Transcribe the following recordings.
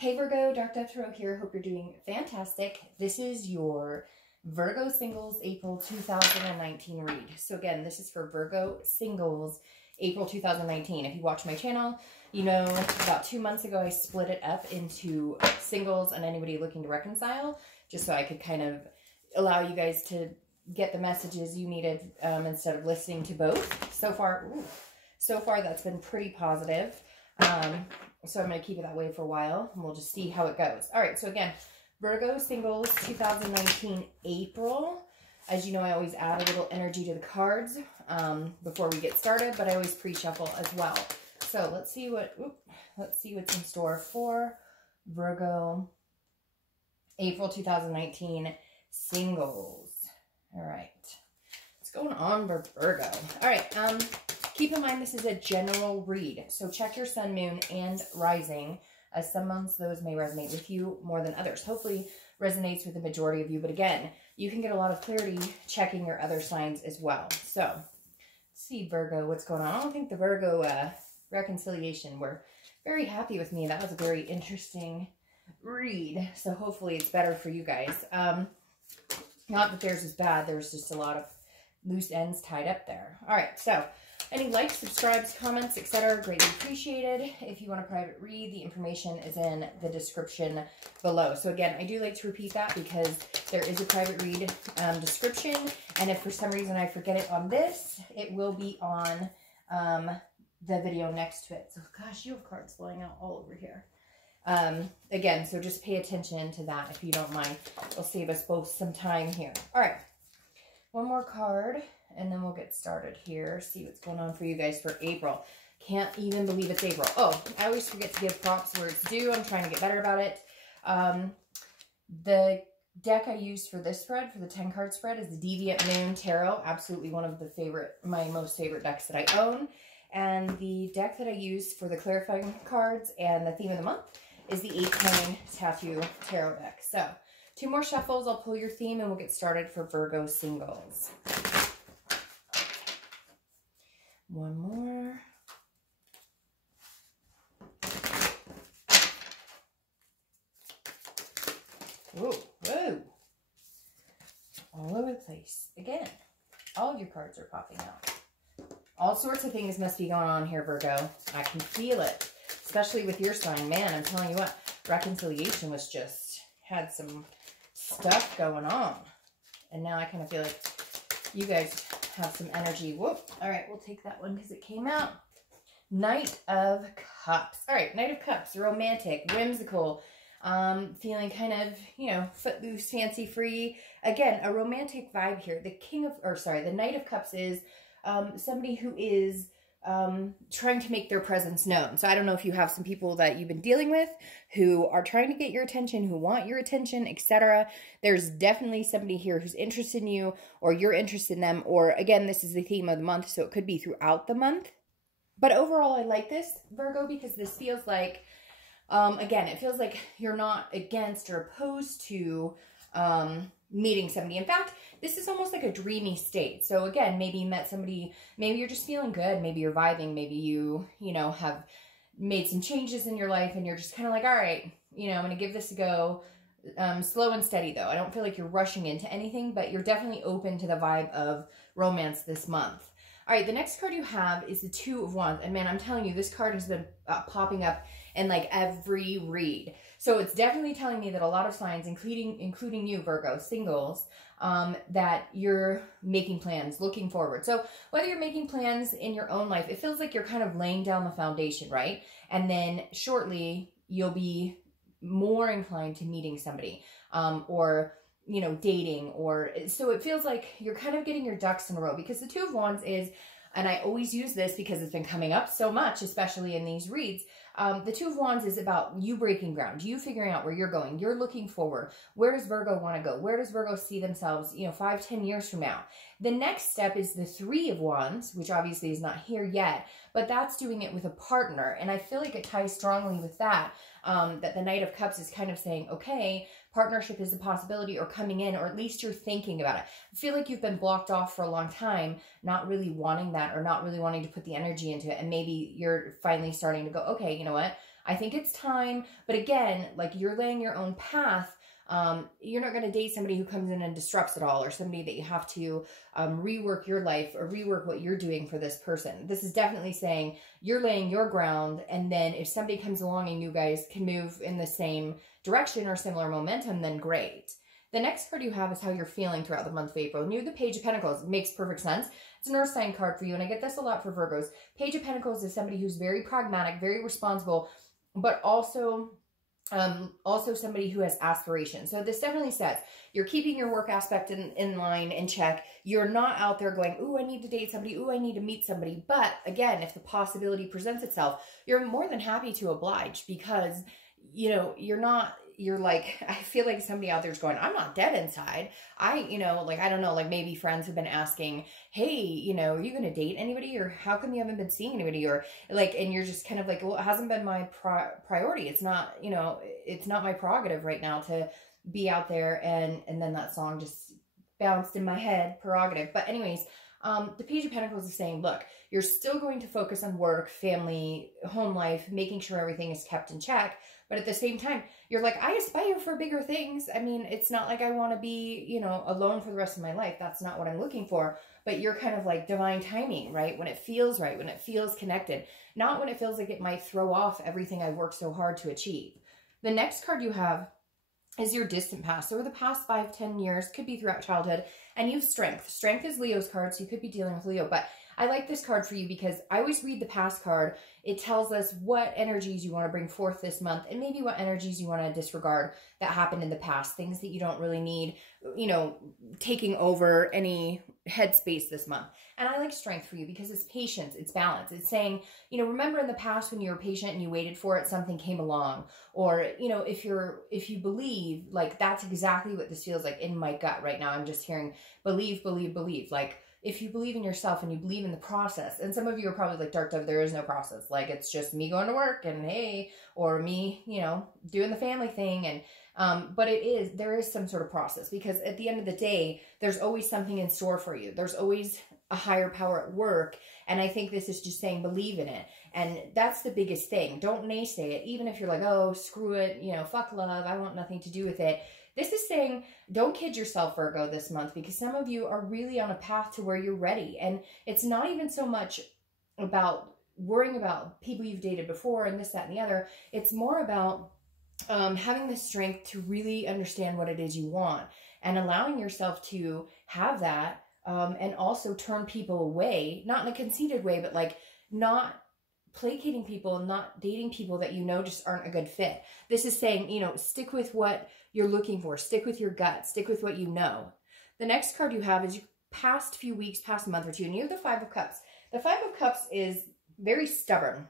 Hey Virgo, Dark Dove Tarot here. Hope you're doing fantastic. This is your Virgo Singles April 2019 read. So again, this is for Virgo Singles April 2019. If you watch my channel, you know about 2 months ago I split it up into singles and anybody looking to reconcile, just so I could kind of allow you guys to get the messages you needed instead of listening to both. So far that's been pretty positive. So I'm going to keep it that way for a while, and we'll just see how it goes. All right, so again, Virgo Singles 2019 April. As you know, I always add a little energy to the cards before we get started, but I always pre-shuffle as well. So let's see what's in store for Virgo April 2019 Singles. All right, what's going on for Virgo? All right, keep in mind, this is a general read, so check your sun, moon, and rising, as some months those may resonate with you more than others. Hopefully resonates with the majority of you, but again, you can get a lot of clarity checking your other signs as well. So, let's see, Virgo, what's going on? I don't think the Virgo reconciliation were very happy with me. That was a very interesting read, so hopefully it's better for you guys. Not that theirs is bad, there's just a lot of loose ends tied up there. All right, so any likes, subscribes, comments, etc. greatly appreciated. If you want a private read, the information is in the description below. So again, I do like to repeat that because there is a private read description. And if for some reason I forget it on this, it will be on the video next to it. So gosh, you have cards flying out all over here. Again, so just pay attention to that if you don't mind. It'll save us both some time here. All right, one more card, and then we'll get started here. See what's going on for you guys for April. Can't even believe it's April. Oh, I always forget to give props where it's due. I'm trying to get better about it. The deck I used for this spread, for the 10-card spread, is the Deviant Moon Tarot. Absolutely one of my most favorite decks that I own. And the deck that I use for the clarifying cards and the theme of the month is the 8-coin Tattoo Tarot deck. So, 2 more shuffles. I'll pull your theme and we'll get started for Virgo Singles. One more. Whoa, whoa. All over the place. Again, all of your cards are popping out. All sorts of things must be going on here, Virgo. I can feel it, especially with your sign. Man, I'm telling you what, reconciliation was just, had some stuff going on. And now I kind of feel like you guys have some energy. Whoop. All right, we'll take that one because it came out. Knight of Cups. All right, Knight of Cups, romantic, whimsical, feeling kind of, you know, footloose, fancy free. Again, a romantic vibe here. The Knight of Cups is somebody who is trying to make their presence known. So I don't know if you have some people that you've been dealing with who are trying to get your attention, who want your attention, etc. There's definitely somebody here who's interested in you, or you're interested in them, or again, this is the theme of the month, so it could be throughout the month. But overall, I like this, Virgo, because this feels like, again, it feels like you're not against or opposed to meeting somebody. In fact, this is almost like a dreamy state. So again, maybe you met somebody, maybe you're just feeling good, maybe you're vibing, maybe you know, have made some changes in your life and you're just kind of like, all right, you know, I'm going to give this a go. Slow and steady though. I don't feel like you're rushing into anything, but you're definitely open to the vibe of romance this month. All right, the next card you have is the 2 of Wands. And man, I'm telling you, this card has been popping up in like every read. So it's definitely telling me that a lot of signs, including you, Virgo, singles, that you're making plans, looking forward. So whether you're making plans in your own life, it feels like you're kind of laying down the foundation, right? And then shortly you'll be more inclined to meeting somebody, or, you know, dating, or so it feels like you're kind of getting your ducks in a row, because the 2 of Wands is, and I always use this because it's been coming up so much, especially in these reads. The 2 of Wands is about you breaking ground, you figuring out where you're going. You're looking forward. Where does Virgo want to go? Where does Virgo see themselves, you know, 5, 10 years from now? The next step is the 3 of Wands, which obviously is not here yet, but that's doing it with a partner. And I feel like it ties strongly with that, that the Knight of Cups is kind of saying, okay, partnership is a possibility, or coming in, or at least you're thinking about it. I feel like you've been blocked off for a long time, not really wanting that, or not really wanting to put the energy into it. And maybe you're finally starting to go, okay, you know what? I think it's time. But again, like, you're laying your own path. You're not going to date somebody who comes in and disrupts it all, or somebody that you have to rework your life or rework what you're doing for this person. This is definitely saying you're laying your ground, and then if somebody comes along and you guys can move in the same direction or similar momentum, then great. The next card you have is how you're feeling throughout the month of April. And you have the Page of Pentacles. It makes perfect sense. It's an earth sign card for you, and I get this a lot for Virgos. Page of Pentacles is somebody who's very pragmatic, very responsible, but also somebody who has aspirations. So this definitely says you're keeping your work aspect in line, in check. You're not out there going, ooh, I need to date somebody. Ooh, I need to meet somebody. But again, if the possibility presents itself, you're more than happy to oblige, because, you know, you're like, I feel like somebody out there's going, I'm not dead inside. You know, like, I don't know, like, maybe friends have been asking, hey, you know, are you going to date anybody? Or how come you haven't been seeing anybody? Or like, and you're just kind of like, well, it hasn't been my priority. It's not, you know, it's not my prerogative right now to be out there. And then that song just bounced in my head, prerogative. But anyways, the Page of Pentacles is saying, look, you're still going to focus on work, family, home life, making sure everything is kept in check. But at the same time, you're like, I aspire for bigger things. I mean, it's not like I want to be, you know, alone for the rest of my life. That's not what I'm looking for. But you're kind of like divine timing, right? When it feels right, when it feels connected, not when it feels like it might throw off everything I've worked so hard to achieve. The next card you have is your distant past. So over the past 5-10 years, could be throughout childhood, and you have strength. Strength is Leo's card, so you could be dealing with Leo. But I like this card for you because I always read the past card. It tells us what energies you want to bring forth this month, and maybe what energies you want to disregard that happened in the past, things that you don't really need, you know, taking over any headspace this month. And I like strength for you because it's patience, it's balance. It's saying, you know, remember in the past when you were patient and you waited for it, something came along. Or, you know, if you believe, like, that's exactly what this feels like in my gut right now. I'm just hearing believe, believe, believe. Like, if you believe in yourself and you believe in the process, and some of you are probably like, Dark Dove, there is no process. Like, it's just me going to work and hey, or me, you know, doing the family thing. And, but there is some sort of process, because at the end of the day, there's always something in store for you. There's always a higher power at work. And I think this is just saying, believe in it. And that's the biggest thing. Don't naysay it. Even if you're like, oh, screw it, you know, fuck love, I want nothing to do with it. This is saying, don't kid yourself, Virgo, this month, because some of you are really on a path to where you're ready. And it's not even so much about worrying about people you've dated before and this, that, and the other. It's more about having the strength to really understand what it is you want and allowing yourself to have that, and also turn people away, not in a conceited way, but like not placating people, not dating people that you know just aren't a good fit. This is saying, you know, stick with what you're looking for. Stick with your gut. Stick with what you know. The next card you have is your past few weeks, past month or two, and you have the Five of Cups. The Five of Cups is very stubborn,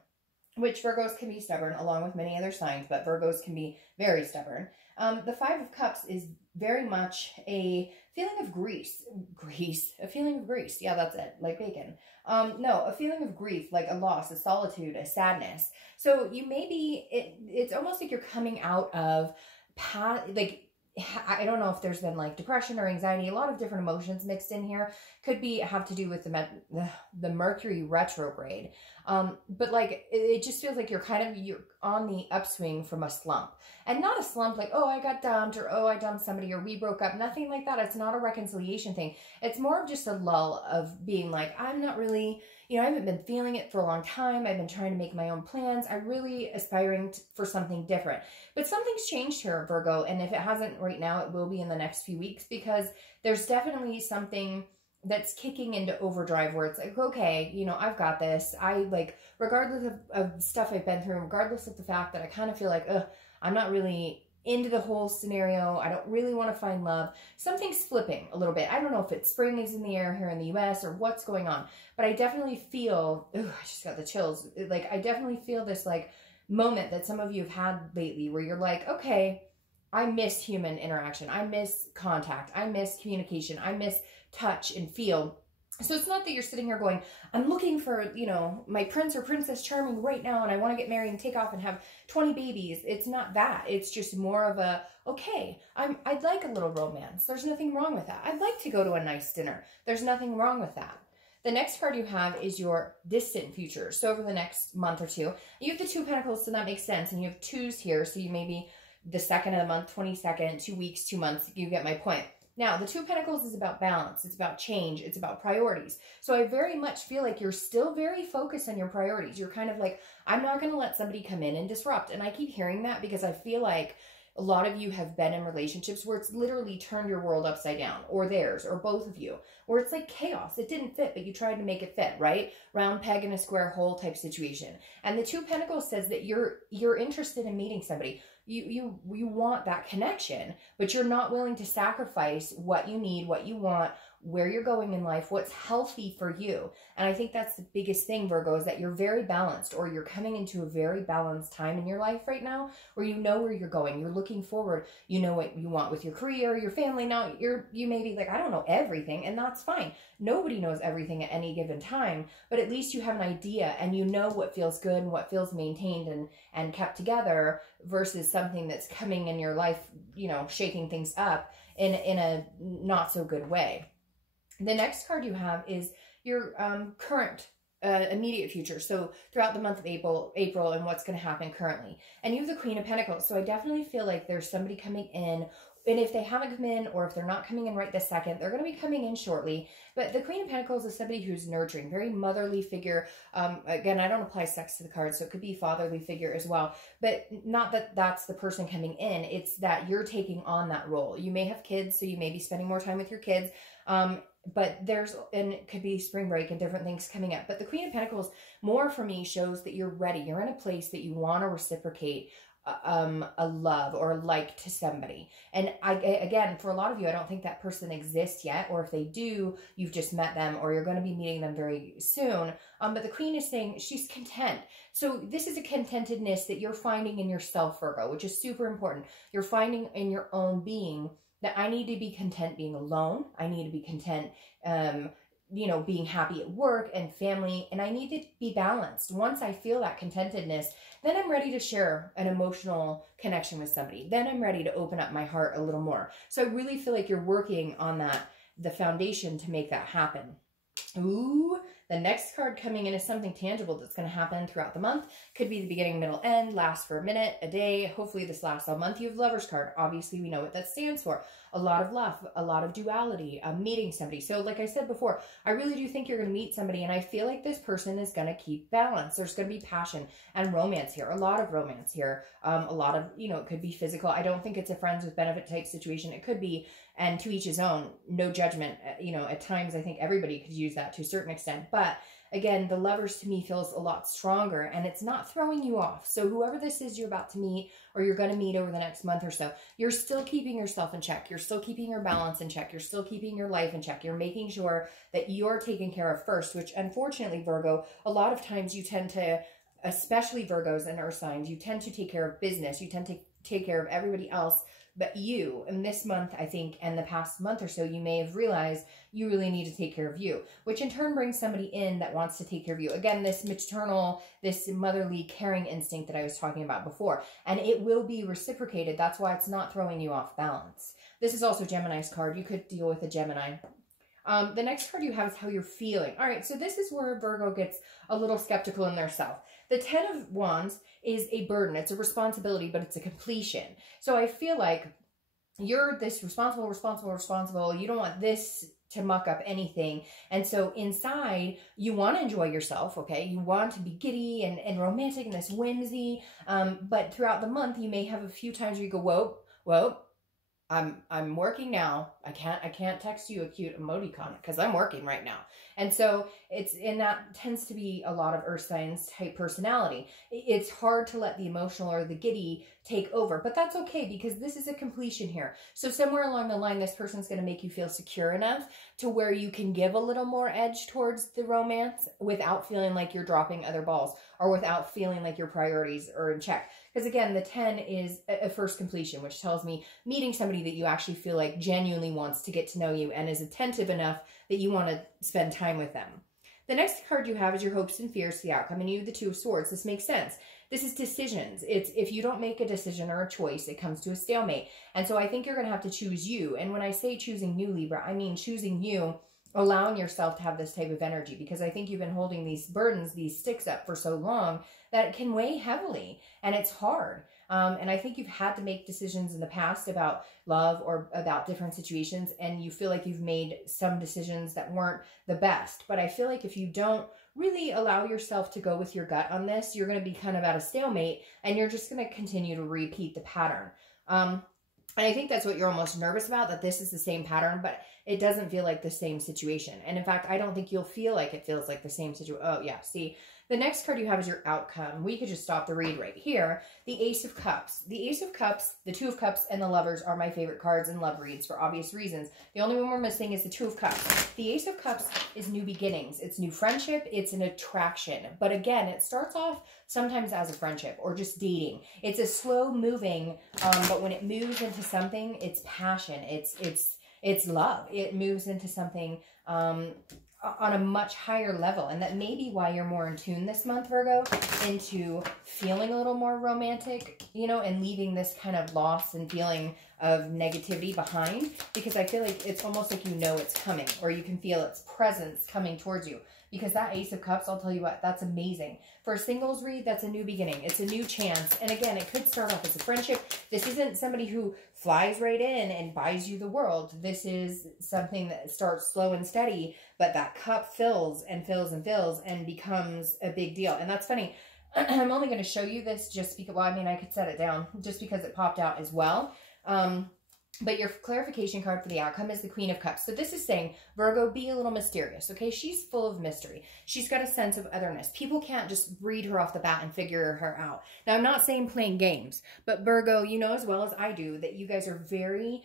which Virgos can be stubborn along with many other signs, but Virgos can be very stubborn. The Five of Cups is very much a feeling of a feeling of grease. Yeah, that's it. Like bacon. No, a feeling of grief, like a loss, a solitude, a sadness. So you may be, it's almost like you're coming out of like, I don't know if there's been like depression or anxiety, a lot of different emotions mixed in here. Could be have to do with the Mercury retrograde. But like, it just feels like you're on the upswing from a slump, and not a slump like, oh, I got dumped, or oh, I dumped somebody, or we broke up. Nothing like that. It's not a reconciliation thing. It's more of just a lull of being like, I'm not really, you know, I haven't been feeling it for a long time. I've been trying to make my own plans. I'm really aspiring for something different. But something's changed here, Virgo. And if it hasn't right now, it will be in the next few weeks, because there's definitely something that's kicking into overdrive where it's like, okay, you know, I've got this. I like, regardless of stuff I've been through, regardless of the fact that I kind of feel like, I'm not really into the whole scenario. I don't really want to find love. Something's flipping a little bit. I don't know if it's spring is in the air here in the US or what's going on, but I definitely feel, I just got the chills. Like, I definitely feel this like moment that some of you have had lately where you're like, okay, I miss human interaction. I miss contact. I miss communication. I miss touch and feel. So it's not that you're sitting here going, I'm looking for, you know, my prince or princess charming right now, and I want to get married and take off and have 20 babies. It's not that. It's just more of a, okay, I'd like a little romance. There's nothing wrong with that. I'd like to go to a nice dinner. There's nothing wrong with that. The next card you have is your distant future. So over the next month or two, you have the 2 of Pentacles, so that makes sense. And you have 2s here, so you may be the 2nd of the month, 22nd, 2 weeks, 2 months. You get my point. Now, the 2 of Pentacles is about balance. It's about change. It's about priorities. So I very much feel like you're still very focused on your priorities. You're kind of like, I'm not going to let somebody come in and disrupt. And I keep hearing that because I feel like a lot of you have been in relationships where it's literally turned your world upside down, or theirs, or both of you, where it's like chaos. It didn't fit, but you tried to make it fit, right? Round peg in a square hole type situation. And the 2 of Pentacles says that you're interested in meeting somebody. You want that connection, but you're not willing to sacrifice what you need, what you want, where you're going in life, what's healthy for you. And I think that's the biggest thing, Virgo, is that you're very balanced, or you're coming into a very balanced time in your life right now where you know where you're going. You're looking forward. You know what you want with your career, your family. Now you may be like, I don't know everything, and that's fine. Nobody knows everything at any given time, but at least you have an idea and you know what feels good and what feels maintained and kept together versus something that's coming in your life, you know, shaking things up in a not so good way. The next card you have is your current immediate future. So throughout the month of April and what's going to happen currently. And you have the Queen of Pentacles. So I definitely feel like there's somebody coming in. And if they haven't come in, or if they're not coming in right this second, they're going to be coming in shortly. But the Queen of Pentacles is somebody who's nurturing, very motherly figure. Again, I don't apply sex to the card, so it could be fatherly figure as well. But not that that's the person coming in. It's that you're taking on that role. You may have kids, so you may be spending more time with your kids. But and it could be spring break and different things coming up. But the Queen of Pentacles more for me shows that you're ready. You're in a place that you want to reciprocate a love or a like to somebody. And again, for a lot of you, I don't think that person exists yet, or if they do, you've just met them, or you're going to be meeting them very soon. But the Queen is saying she's content. So this is a contentedness that you're finding in yourself, Virgo, which is super important. You're finding in your own being that I need to be content being alone. I need to be content, you know, being happy at work and family, and I need to be balanced. Once I feel that contentedness, then I'm ready to share an emotional connection with somebody. Then I'm ready to open up my heart a little more. So I really feel like you're working on the foundation to make that happen. Ooh, the next card coming in is something tangible that's going to happen throughout the month. Could be the beginning, middle, end, last for a minute, a day. Hopefully this lasts all month. You have Lover's card. Obviously, we know what that stands for. A lot of love, a lot of duality, meeting somebody. So like I said before, I really do think you're going to meet somebody, and I feel like this person is going to keep balance. There's going to be passion and romance here, a lot of romance here, a lot of, you know, it could be physical. I don't think it's a friends with benefit type situation. It could be, and to each his own, no judgment. You know, at times I think everybody could use that to a certain extent, but again, the Lovers to me feels a lot stronger, and it's not throwing you off. So whoever this is you're about to meet, or you're going to meet over the next month or so, you're still keeping yourself in check. You're still keeping your balance in check. You're still keeping your life in check. You're making sure that you're taken care of first, which unfortunately, Virgo, a lot of times you tend to, especially Virgos and earth signs, you tend to take care of business. You tend to take care of everybody else but you. And this month, I think, and the past month or so, you may have realized you really need to take care of you, which in turn brings somebody in that wants to take care of you. Again, this maternal, this motherly caring instinct that I was talking about before, and it will be reciprocated. That's why it's not throwing you off balance. This is also Gemini's card. You could deal with a Gemini. The next card you have is how you're feeling. All right, so this is where Virgo gets a little skeptical in their self. The 10 of Wands is a burden. It's a responsibility, but it's a completion. So I feel like you're this responsible. You don't want this to muck up anything. And so inside, you want to enjoy yourself, okay? You want to be giddy and romantic and this whimsy. But throughout the month, you may have a few times where you go, whoa, I'm working now. I can't text you a cute emoticon because I'm working right now. And so that tends to be a lot of earth signs type personality. It's hard to let the emotional or the giddy take over, but that's okay because this is a completion here. So somewhere along the line, this person's going to make you feel secure enough to where you can give a little more edge towards the romance without feeling like you're dropping other balls or without feeling like your priorities are in check. Because again, the 10 is a first completion, which tells me meeting somebody that you actually feel like genuinely wants to get to know you and is attentive enough that you want to spend time with them. The next card you have is your hopes and fears, the outcome, and you have the 2 of Swords. This makes sense. This is decisions. It's if you don't make a decision or a choice, it comes to a stalemate. And so I think you're going to have to choose you. And when I say choosing you, Libra, I mean choosing you allowing yourself to have this type of energy, because I think you've been holding these burdens, these sticks up for so long that it can weigh heavily and it's hard. And I think you've had to make decisions in the past about love or about different situations, and you feel like you've made some decisions that weren't the best. But I feel like if you don't really allow yourself to go with your gut on this, you're going to be kind of at a stalemate, and you're just going to continue to repeat the pattern. And I think that's what you're almost nervous about, that this is the same pattern, but it doesn't feel like the same situation. And in fact, I don't think you'll feel like it feels like the same situation. Oh yeah, see, the next card you have is your outcome. We could just stop the read right here. The Ace of Cups. The Ace of Cups, the Two of Cups, and the Lovers are my favorite cards in love reads for obvious reasons. The only one we're missing is the Two of Cups. The Ace of Cups is new beginnings. It's new friendship. It's an attraction. But again, it starts off sometimes as a friendship or just dating. It's a slow moving, but when it moves into something, it's passion. It's love. It moves into something on a much higher level. And that may be why you're more in tune this month, Virgo, into feeling a little more romantic, you know, and leaving this kind of loss and feeling of negativity behind, because I feel like it's almost like you know it's coming, or you can feel its presence coming towards you. Because that Ace of Cups, I'll tell you what, that's amazing. For a singles read, that's a new beginning. It's a new chance. And again, it could start off as a friendship. This isn't somebody who flies right in and buys you the world. This is something that starts slow and steady, but that cup fills and fills and fills and becomes a big deal. And that's funny. I'm only going to show you this just because, well, I mean, I could set it down just because it popped out as well. But your clarification card for the outcome is the Queen of Cups. So this is saying, Virgo, be a little mysterious, okay? She's full of mystery. She's got a sense of otherness. People can't just read her off the bat and figure her out. Now, I'm not saying playing games, but Virgo, you know as well as I do that you guys are very,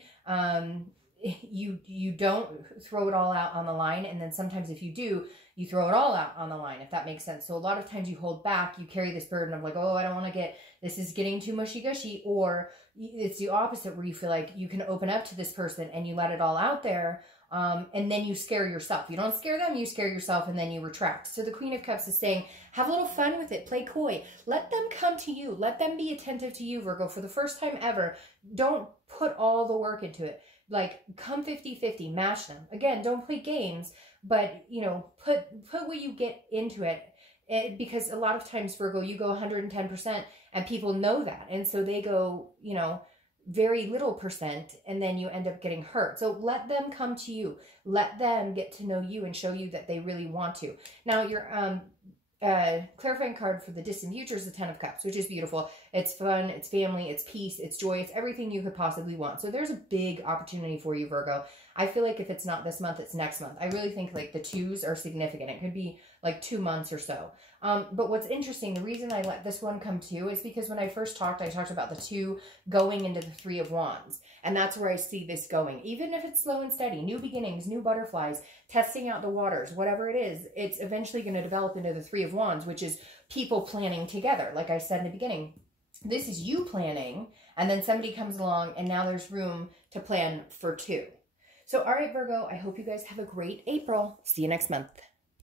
you don't throw it all out on the line. And then sometimes if you do, you throw it all out on the line, if that makes sense. So a lot of times you hold back, you carry this burden of like, oh, I don't want to get, this is getting too mushy-gushy, or it's the opposite where you feel like you can open up to this person and you let it all out there, and then you scare yourself. You don't scare them, you scare yourself, and then you retract. So the Queen of Cups is saying, have a little fun with it, play coy. Let them come to you. Let them be attentive to you, Virgo, for the first time ever. Don't put all the work into it. Like, come 50-50, match them. Again, don't play games, but, you know, put what you get into it. Because a lot of times, Virgo, you go 110% and people know that. And so they go, you know, very little percent, and then you end up getting hurt. So let them come to you. Let them get to know you and show you that they really want to. Now, your clarifying card for the distant future is the Ten of Cups, which is beautiful. It's fun, it's family, it's peace, it's joy, it's everything you could possibly want. So there's a big opportunity for you, Virgo. I feel like if it's not this month, it's next month. I really think like the twos are significant. It could be like 2 months or so. But what's interesting, the reason I let this one come too is because when I first talked, I talked about the two going into the Three of Wands. And that's where I see this going. Even if it's slow and steady, new beginnings, new butterflies, testing out the waters, whatever it is, it's eventually going to develop into the Three of Wands, which is people planning together. Like I said in the beginning, this is you planning, and then somebody comes along, and now there's room to plan for two. So, all right, Virgo, I hope you guys have a great April. See you next month.